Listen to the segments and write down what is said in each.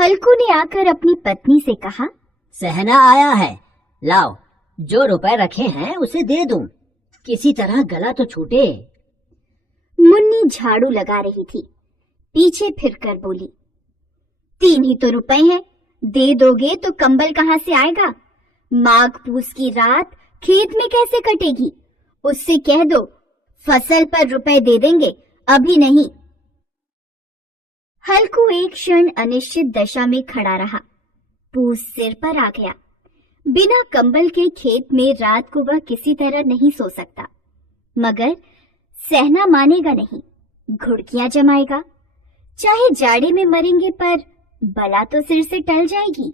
हल्कू ने आकर अपनी पत्नी से कहा, सहना आया है, लाओ जो रुपए रखे हैं उसे दे दूं, किसी तरह गला तो छूटे। मुन्नी झाड़ू लगा रही थी, पीछे फिरकर बोली, 3 ही तो रुपए हैं, दे दोगे तो कंबल कहाँ से आएगा? माघ पूस की रात खेत में कैसे कटेगी? उससे कह दो फसल पर रुपए दे देंगे, अभी नहीं। हल्कू एक क्षण अनिश्चित दशा में खड़ा रहा। पूस सिर पर आ गया। बिना कंबल के खेत में रात को वह किसी तरह नहीं सो सकता, मगर सहना मानेगा नहीं, घुड़कियां जमाएगा। चाहे जाड़े में मरेंगे पर बला तो सिर से टल जाएगी।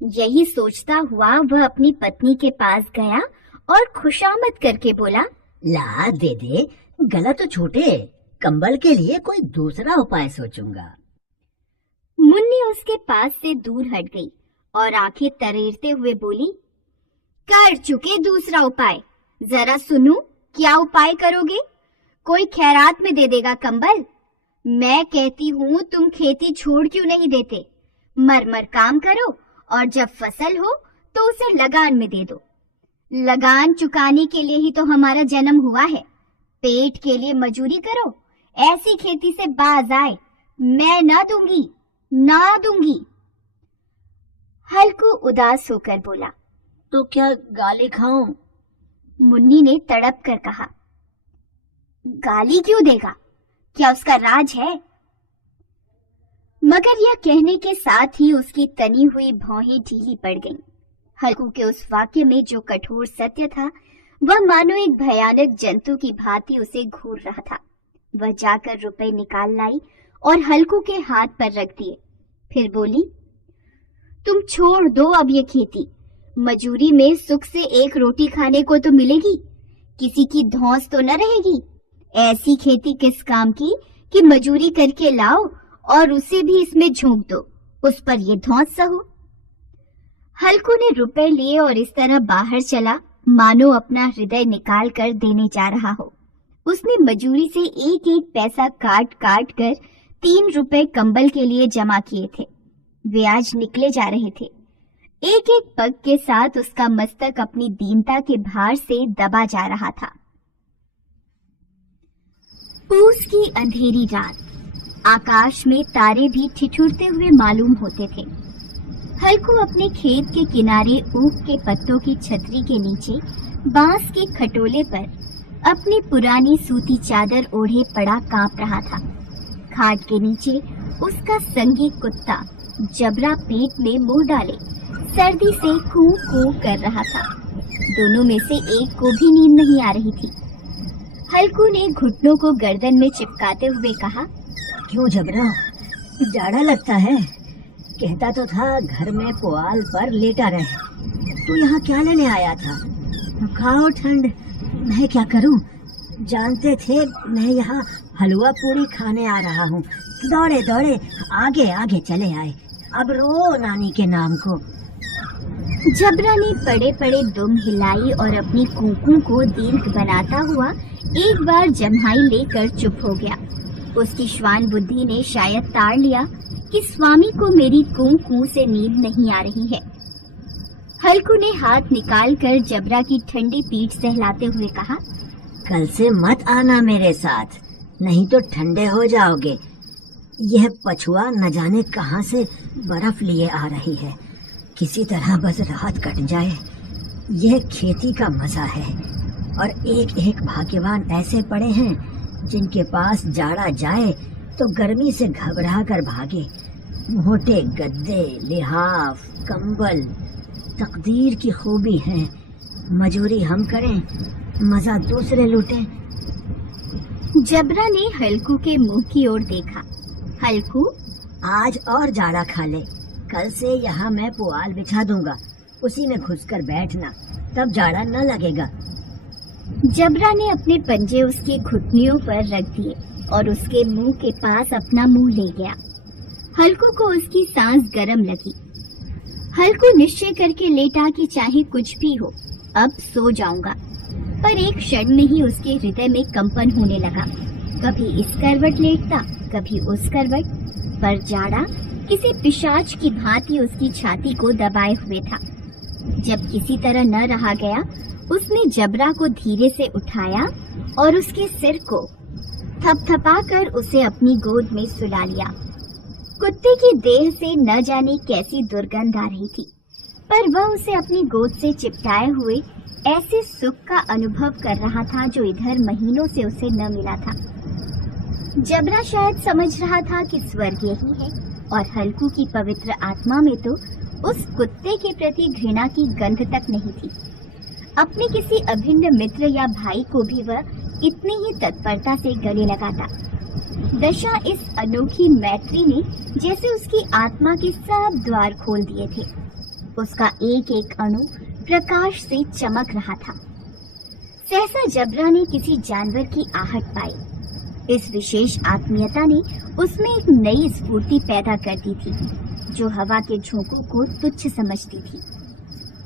यही सोचता हुआ वह अपनी पत्नी के पास गया और खुशामद करके बोला, ला दे दे, गला तो छूटे, कंबल के लिए कोई दूसरा उपाय सोचूंगा। मुन्नी उसके पास से दूर हट गई और आंखें तरेरते हुए बोली, कर चुके दूसरा उपाय, जरा सुनूं क्या उपाय करोगे? कोई खैरात में दे देगा कंबल? मैं कहती हूँ तुम खेती छोड़ क्यों नहीं देते? मर काम करो और जब फसल हो तो उसे लगान में दे दो। लगान चुकाने के लिए ही तो हमारा जन्म हुआ है। पेट के लिए मजूरी करो, ऐसी खेती से बाज आए मैं ना दूंगी। हल्कू उदास होकर बोला, तो क्या गाली खाऊं? मुन्नी ने तड़प कर कहा, गाली क्यों देगा? क्या उसका राज है? मगर यह कहने के साथ ही उसकी तनी हुई भौहें ढीली पड़ गईं। हल्कू के उस वाक्य में जो कठोर सत्य था, वह मानो एक भयानक जंतु की भांति उसे घूर रहा था। वह जाकर रुपए निकाल लाई और हल्कू के हाथ पर रख दिए। फिर बोली, तुम छोड़ दो अब ये खेती। मजूरी में सुख से एक रोटी खाने को तो मिलेगी, किसी की धौंस तो न रहेगी। ऐसी खेती किस काम की कि मजूरी करके लाओ और उसे भी इसमें झोंक दो, उस पर ये धौंस सहो। हल्कू ने रुपए लिए और इस तरह बाहर चला मानो अपना हृदय निकाल कर देने जा रहा हो। उसने मजूरी से एक एक पैसा काट काट कर 3 रुपए कंबल के लिए जमा किए थे। वे आज निकले जा रहे थे। एक एक पग के साथ उसका मस्तक अपनी दीनता के भार से दबा जा रहा था। पूस की अंधेरी रात, आकाश में तारे भी ठिठुरते हुए मालूम होते थे। हल्कू अपने खेत के किनारे ऊख के पत्तों की छतरी के नीचे बांस के खटोले पर अपनी पुरानी सूती चादर ओढ़े पड़ा कांप रहा था। खाट के नीचे उसका संगी कुत्ता जबरा पेट में मुंह डाले सर्दी से कू कू कर रहा था। दोनों में से एक को भी नींद नहीं आ रही थी। हल्कू ने घुटनों को गर्दन में चिपकाते हुए कहा, क्यों जबरा, जाड़ा लगता है? कहता तो था घर में पुआल पर लेटा रहे। तू यहाँ क्या लेने आया था? खाओ ठंड, मैं क्या करूं? जानते थे मैं यहाँ हलवा पूरी खाने आ रहा हूँ। दौड़े दौड़े आगे आगे चले आए। अब रो नानी के नाम को। जबरा ने पड़े पड़े दुम हिलाई और अपनी कूकू को दीर्घ बनाता हुआ एक बार जम्हाई लेकर चुप हो गया। उसकी श्वान बुद्धि ने शायद ताड़ लिया कि स्वामी को मेरी कू से नींद नहीं आ रही है। हल्कू ने हाथ निकालकर जबरा की ठंडी पीठ सहलाते हुए कहा, कल से मत आना मेरे साथ, नहीं तो ठंडे हो जाओगे। यह पछुआ न जाने कहां से बर्फ लिए आ रही है। किसी तरह बस रात कट जाए। यह खेती का मजा है और एक एक भाग्यवान ऐसे पड़े हैं जिनके पास जाड़ा जाए तो गर्मी से घबरा कर भागे। मोटे गद्दे, लिहाफ, कंबल तकदीर की खूबी है। मजूरी हम करें, मजा दूसरे लूटें। जबरा ने हल्कू के मुंह की ओर देखा। हल्कू, आज और जाड़ा खा ले। कल से यहाँ मैं पुआल बिछा दूंगा, उसी में घुसकर बैठना, तब जाड़ा न लगेगा। जबरा ने अपने पंजे उसके घुटनियों पर रख दिए और उसके मुंह के पास अपना मुंह ले गया। हल्कू को उसकी सांस गर्म लगी। हल्कू निश्चय करके लेटा कि चाहे कुछ भी हो, अब सो जाऊंगा। पर एक क्षण में ही उसके हृदय में कंपन होने लगा। कभी इस करवट लेटता, कभी उस करवट, पर जाड़ा किसी पिशाच की भांति उसकी छाती को दबाए हुए था। जब किसी तरह न रहा गया, उसने जबरा को धीरे से उठाया और उसके सिर को थपथपाकर उसे अपनी गोद में सुला लिया। कुत्ते की देह से न जाने कैसी दुर्गंध आ रही थी, पर वह उसे अपनी गोद से चिपटाए हुए ऐसे सुख का अनुभव कर रहा था जो इधर महीनों से उसे न मिला था। जबरा शायद समझ रहा था कि स्वर्ग यही है, और हल्कू की पवित्र आत्मा में तो उस कुत्ते के प्रति घृणा की गंध तक नहीं थी। अपने किसी अभिन्न मित्र या भाई को भी वह इतनी ही तत्परता से गले लगाता। दशा इस अनोखी मैत्री ने जैसे उसकी आत्मा के सब द्वार खोल दिए थे। उसका एक एक अणु प्रकाश से चमक रहा था। सहसा जबरा ने किसी जानवर की आहट पाई। इस विशेष आत्मीयता ने उसमें एक नई स्फूर्ति पैदा कर दी थी, जो हवा के झोंकों को तुच्छ समझती थी।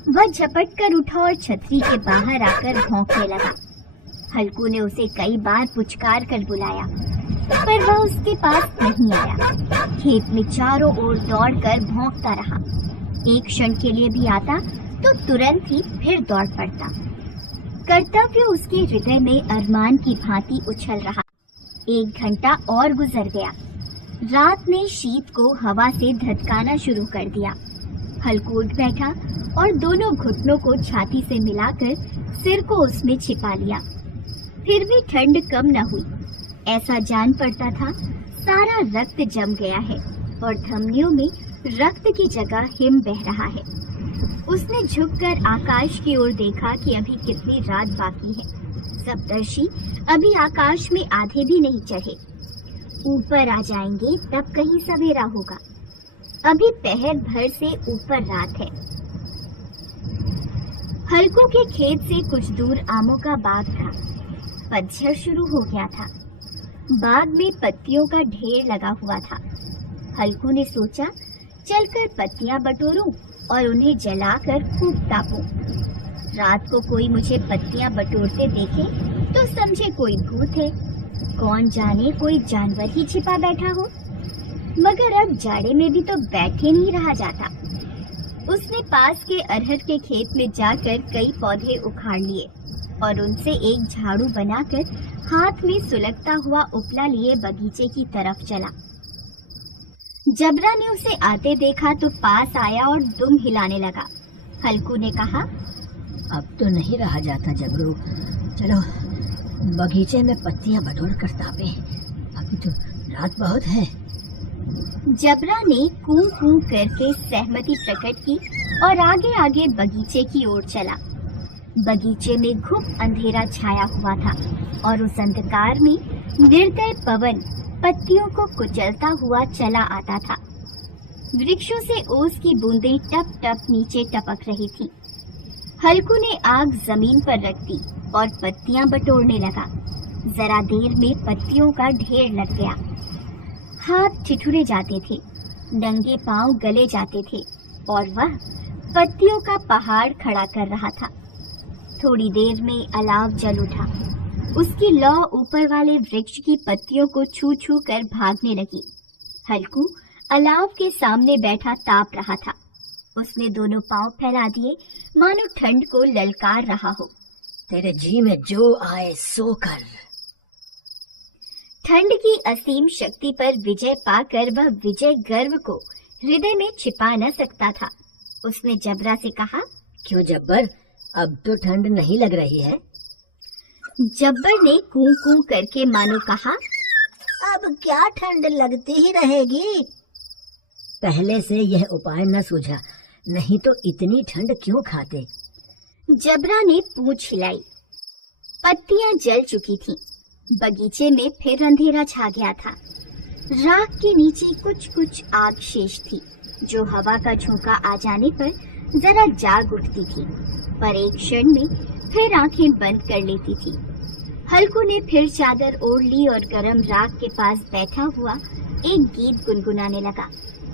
वह झपट कर उठा और छतरी के बाहर आकर भौंकने लगा। हल्कू ने उसे कई बार पुचकार कर बुलाया, पर वह उसके पास नहीं आया। खेत में चारों ओर दौड़कर भौंकता रहा। एक क्षण के लिए भी आता तो तुरंत ही फिर दौड़ पड़ता। कर्तव्य उसके हृदय में अरमान की भांति उछल रहा। 1 घंटा और गुजर गया। रात ने शीत को हवा से धधकाना शुरू कर दिया। हल्कू उठ बैठा और दोनों घुटनों को छाती से मिलाकर सिर को उसमें छिपा लिया। फिर भी ठंड कम न हुई। ऐसा जान पड़ता था सारा रक्त जम गया है और धमनियों में रक्त की जगह हिम बह रहा है। उसने झुककर आकाश की ओर देखा कि अभी कितनी रात बाकी है। सप्तर्षि अभी आकाश में आधे भी नहीं चढ़े। ऊपर आ जाएंगे तब कहीं सवेरा होगा। अभी पहर भर से ऊपर रात है। हल्कू के खेत से कुछ दूर आमों का बाग था। पतझड़ शुरू हो गया था। बाग में पत्तियों का ढेर लगा हुआ था। हल्कू ने सोचा चलकर पत्तियां बटोरूं और उन्हें जलाकर खूब तापूं। रात को कोई मुझे पत्तियां बटोरते देखे तो समझे कोई भूत है, कौन जाने कोई जानवर ही छिपा बैठा हो। मगर अब जाड़े में भी तो बैठे नहीं रहा जाता। उसने पास के अरहर के खेत में जाकर कई पौधे उखाड़ लिए और उनसे एक झाड़ू बनाकर हाथ में सुलगता हुआ उपला लिए बगीचे की तरफ चला। जबरा ने उसे आते देखा तो पास आया और दुम हिलाने लगा। हल्कू ने कहा, अब तो नहीं रहा जाता जबरू, चलो बगीचे में पत्तियां बटोर कर तापे, अभी तो रात बहुत है। जबरा ने कूं कूं करके सहमति प्रकट की और आगे आगे बगीचे की ओर चला। बगीचे में घुप अंधेरा छाया हुआ था और उस अंधकार में निर्दय पवन पत्तियों को कुचलता हुआ चला आता था। वृक्षों से ओस की बूंदें टप टप नीचे टपक रही थी। हल्कू ने आग जमीन पर रख दी और पत्तियां बटोरने लगा। जरा देर में पत्तियों का ढेर लग गया। हाथ ठिठुरे जाते थे, नंगे पांव गले जाते थे और वह पत्तियों का पहाड़ खड़ा कर रहा था। थोड़ी देर में अलाव जल उठा। उसकी लौ ऊपर वाले वृक्ष की पत्तियों को छू छू कर भागने लगी। हल्कू अलाव के सामने बैठा ताप रहा था। उसने दोनों पांव फैला दिए मानो ठंड को ललकार रहा हो। तेरे जी में जो आए सो कर। ठंड की असीम शक्ति पर विजय पाकर वह विजय गर्व को हृदय में छिपा न सकता था। उसने जबरा से कहा, क्यों जब्बर, अब तो ठंड नहीं लग रही है? जब्बर ने कूं कूं करके मानो कहा, अब क्या ठंड लगती ही रहेगी। पहले से यह उपाय न सूझा, नहीं तो इतनी ठंड क्यों खाते। जबरा ने पूंछ हिलाई। पत्तियां जल चुकी थीं। बगीचे में फिर अंधेरा छा गया था। राख के नीचे कुछ कुछ आग शेष थी, जो हवा का झोंका आ जाने पर जरा जाग उठती थी, पर एक क्षण में फिर आंखें बंद कर लेती थी। हल्कू ने फिर चादर ओढ़ ली और गरम राख के पास बैठा हुआ एक गीत गुनगुनाने लगा।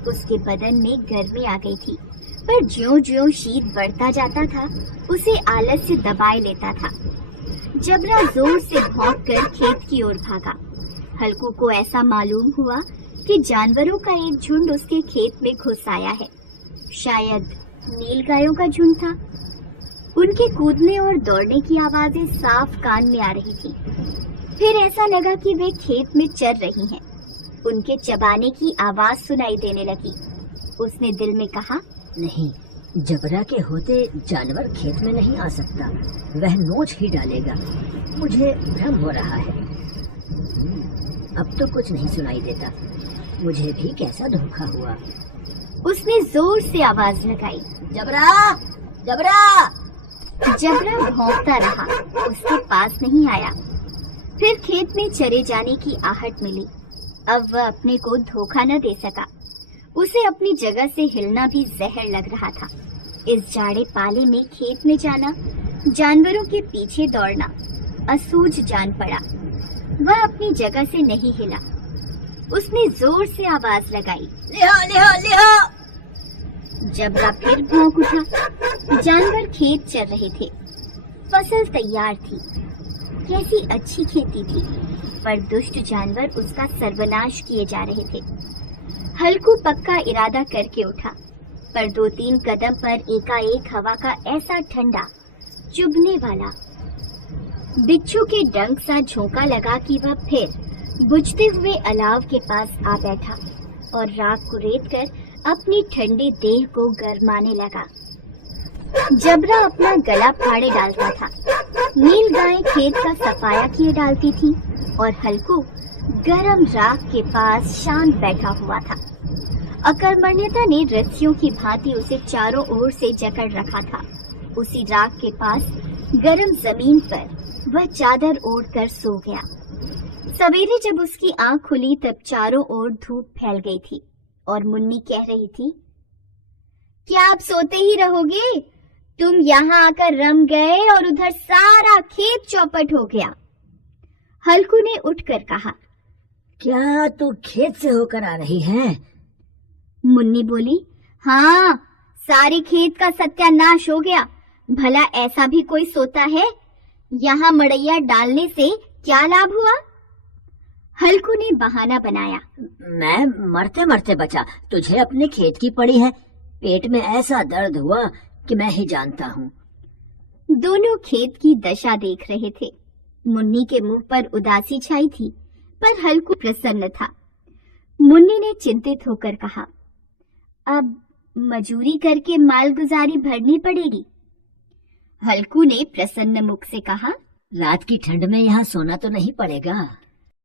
उसके बदन में गर्मी आ गई थी, पर ज्यों-ज्यों शीत बढ़ता जाता था, उसे आलस्य दबाए लेता था। जबरा जोर से भौंककर खेत की ओर भागा। हल्कू को ऐसा मालूम हुआ कि जानवरों का एक झुंड उसके खेत में घुस आया है। शायद नीलगायों का झुंड था। उनके कूदने और दौड़ने की आवाजें साफ कान में आ रही थी। फिर ऐसा लगा कि वे खेत में चर रही हैं। उनके चबाने की आवाज सुनाई देने लगी। उसने दिल में कहा, नहीं, जबरा के होते जानवर खेत में नहीं आ सकता, वह नोच ही डालेगा। मुझे भ्रम हो रहा है। अब तो कुछ नहीं सुनाई देता। मुझे भी कैसा धोखा हुआ। उसने जोर से आवाज लगाई, जबरा, जबरा। जबरा भौंकता रहा, उसके पास नहीं आया। फिर खेत में चरे जाने की आहट मिली। अब वह अपने को धोखा न दे सका। उसे अपनी जगह से हिलना भी जहर लग रहा था। इस जाड़े पाले में खेत में जाना, जानवरों के पीछे दौड़ना असूझ जान पड़ा। वह अपनी जगह से नहीं हिला। उसने जोर से आवाज लगाई, लिहा, लिहा, लिहा। जबरा फिर भौंक उठा। जानवर खेत चर रहे थे। फसल तैयार थी। कैसी अच्छी खेती थी, पर दुष्ट जानवर उसका सर्वनाश किए जा रहे थे। हल्कू पक्का इरादा करके उठा, पर 2-3 कदम पर एकाएक हवा का ऐसा ठंडा, चुभने वाला, बिच्छू के डंक सा झोंका लगा कि वह फिर बुझते हुए अलाव के पास आ बैठा और राख को रेत कर अपनी ठंडी देह को गरमाने लगा। जबरा अपना गला फाड़े डालता था। नील गाय खेत का सफाया किए डालती थी और हल्कू गरम राख के पास शांत बैठा हुआ था। अकर्मण्यता ने रस्सियों की भांति उसे चारों ओर से जकड़ रखा था। उसी राख के पास गरम जमीन पर वह चादर ओढ़कर सो गया। सवेरे जब उसकी आंख खुली तब चारों ओर धूप फैल गई थी और मुन्नी कह रही थी, क्या आप सोते ही रहोगे? तुम यहाँ आकर रम गए और उधर सारा खेत चौपट हो गया। हल्कू ने उठकर कहा, क्या तू खेत से होकर आ रही है? मुन्नी बोली, हाँ, सारे खेत का सत्यानाश हो गया। भला ऐसा भी कोई सोता है? यहाँ मड़ैया डालने से क्या लाभ हुआ? हल्कू ने बहाना बनाया, मैं मरते मरते बचा, तुझे अपने खेत की पड़ी है। पेट में ऐसा दर्द हुआ कि मैं ही जानता हूँ। दोनों खेत की दशा देख रहे थे। मुन्नी के मुंह पर उदासी छाई थी, पर हल्कू प्रसन्न था। मुन्नी ने चिंतित होकर कहा, अब मजूरी करके मालगुजारी भरनी पड़ेगी। हल्कू ने प्रसन्न मुख से कहा, रात की ठंड में यहाँ सोना तो नहीं पड़ेगा।